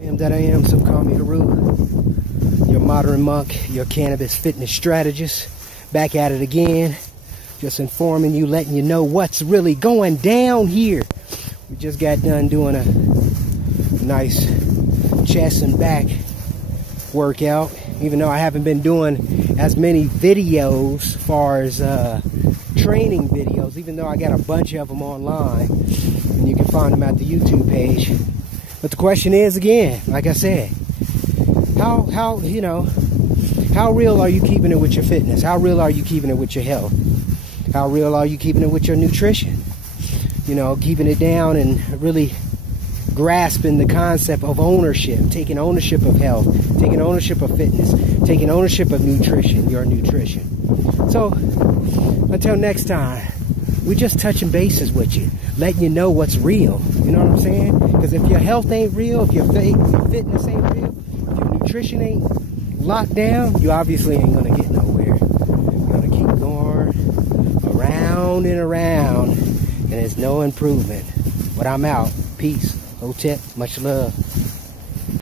That I am, some call me the Roo, your modern monk, your cannabis fitness strategist, back at it again, just informing you, letting you know what's really going down here. We just got done doing a nice chest and back workout, even though I haven't been doing as many videos as far as training videos, even though I got a bunch of them online, and you can find them at the YouTube page. But the question is, again, like I said, how real are you keeping it with your fitness? How real are you keeping it with your health? How real are you keeping it with your nutrition? You know, keeping it down and really grasping the concept of ownership, taking ownership of health, taking ownership of fitness, taking ownership of nutrition, your nutrition. So, until next time, we're just touching bases with you, letting you know what's real. You know what I'm saying? Because if your health ain't real, if your fitness ain't real, if your nutrition ain't locked down, you obviously ain't going to get nowhere. You're going to keep going around and around, and there's no improvement. But I'm out. Peace. Hotep. Much love.